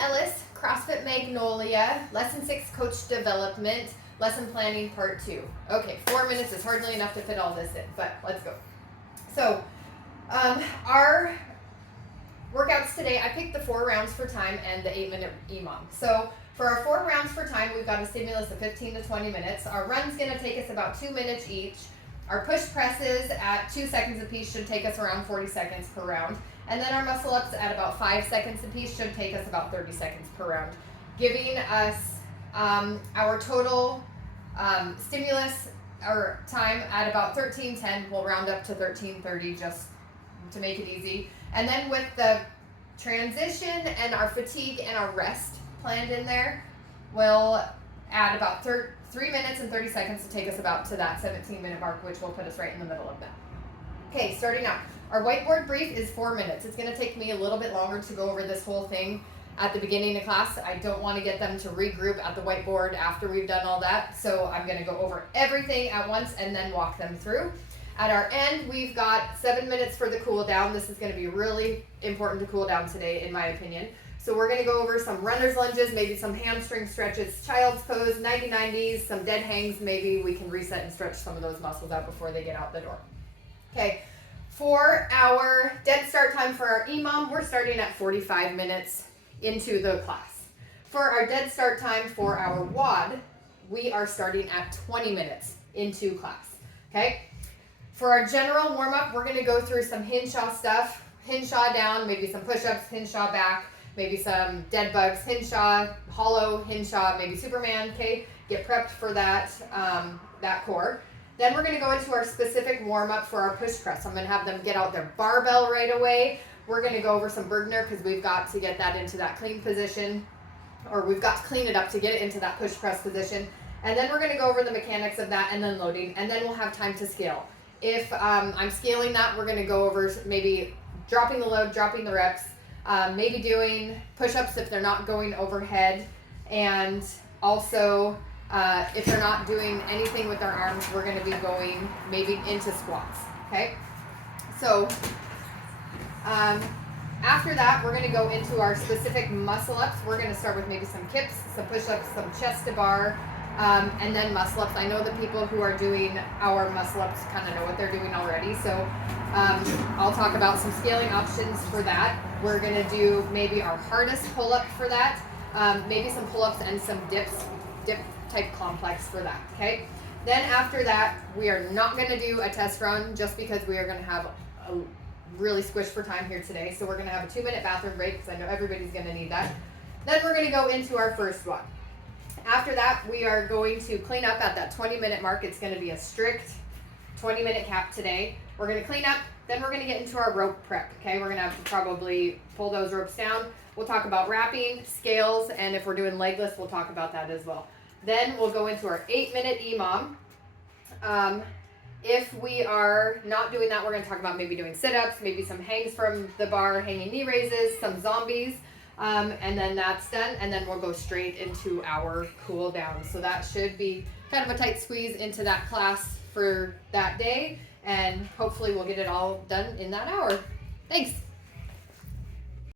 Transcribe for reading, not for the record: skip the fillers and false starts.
Ellis, CrossFit Magnolia, Lesson 6 Coach Development, Lesson Planning Part 2. Okay, 4 minutes is hardly enough to fit all this in, but let's go. So, our workouts today, I picked the 4 rounds for time and the 8-minute EMOM. So, for our 4 rounds for time, we've got a stimulus of 15 to 20 minutes. Our run's going to take us about 2 minutes each. Our push presses at 2 seconds apiece should take us around 40 seconds per round. And then our muscle ups at about 5 seconds apiece should take us about 30 seconds per round, giving us our total stimulus or time at about 13:10. We'll round up to 13:30 just to make it easy. And then with the transition and our fatigue and our rest planned in there, we'll add about 3 minutes and 30 seconds to take us about to that 17-minute mark, which will put us right in the middle of that. Okay, starting out. Our whiteboard brief is 4 minutes. It's going to take me a little bit longer to go over this whole thing at the beginning of class. I don't want to get them to regroup at the whiteboard after we've done all that, so I'm going to go over everything at once and then walk them through. At our end, we've got 7 minutes for the cool down. This is going to be really important to cool down today, in my opinion. So we're going to go over some runner's lunges, maybe some hamstring stretches, child's pose, 90-90s, some dead hangs. Maybe we can reset and stretch some of those muscles out before they get out the door. Okay, for our dead start time for our EMOM, we're starting at 45 minutes into the class. For our dead start time for our WOD, we are starting at 20 minutes into class. Okay, for our general warm-up, we're going to go through some Hinshaw stuff, Hinshaw down, maybe some push-ups, Hinshaw back, maybe some dead bugs, Hinshaw, hollow, Hinshaw, maybe Superman. Okay, get prepped for that, that core. Then we're going to go into our specific warm-up for our push press. I'm going to have them get out their barbell right away. We're going to go over some Bergner because we've got to get that into that clean position, or we've got to clean it up to get it into that push press position. And then we're going to go over the mechanics of that and then loading, and then we'll have time to scale. If I'm scaling that, we're going to go over maybe dropping the load, dropping the reps, maybe doing push-ups if they're not going overhead, and also if they're not doing anything with their arms, we're going to be going maybe into squats. Okay, so after that, we're going to go into our specific muscle ups. We're going to start with maybe some kips, some push-ups, some chest to bar, and then muscle ups. I know the people who are doing our muscle ups kind of know what they're doing already, so I'll talk about some scaling options for that. We're going to do maybe our hardest pull-up for that, maybe some pull-ups and some dip type complex for that. Okay, then after that, we are not going to do a test run just because we are going to have a really squished for time here today. So we're going to have a 2-minute bathroom break because I know everybody's going to need that. Then we're going to go into our first one. After that, we are going to clean up at that 20-minute mark. It's going to be a strict 20-minute cap today. We're going to clean up, then we're going to get into our rope prep. Okay, we're going to have to probably pull those ropes down. We'll talk about wrapping, scales, and if we're doing legless, we'll talk about that as well. Then we'll go into our 8-minute EMOM. If we are not doing that, we're going to talk about maybe doing sit-ups, maybe some hangs from the bar, hanging knee raises, some zombies, and then that's done. And then we'll go straight into our cool down. So that should be kind of a tight squeeze into that class for that day. And hopefully we'll get it all done in that hour. Thanks.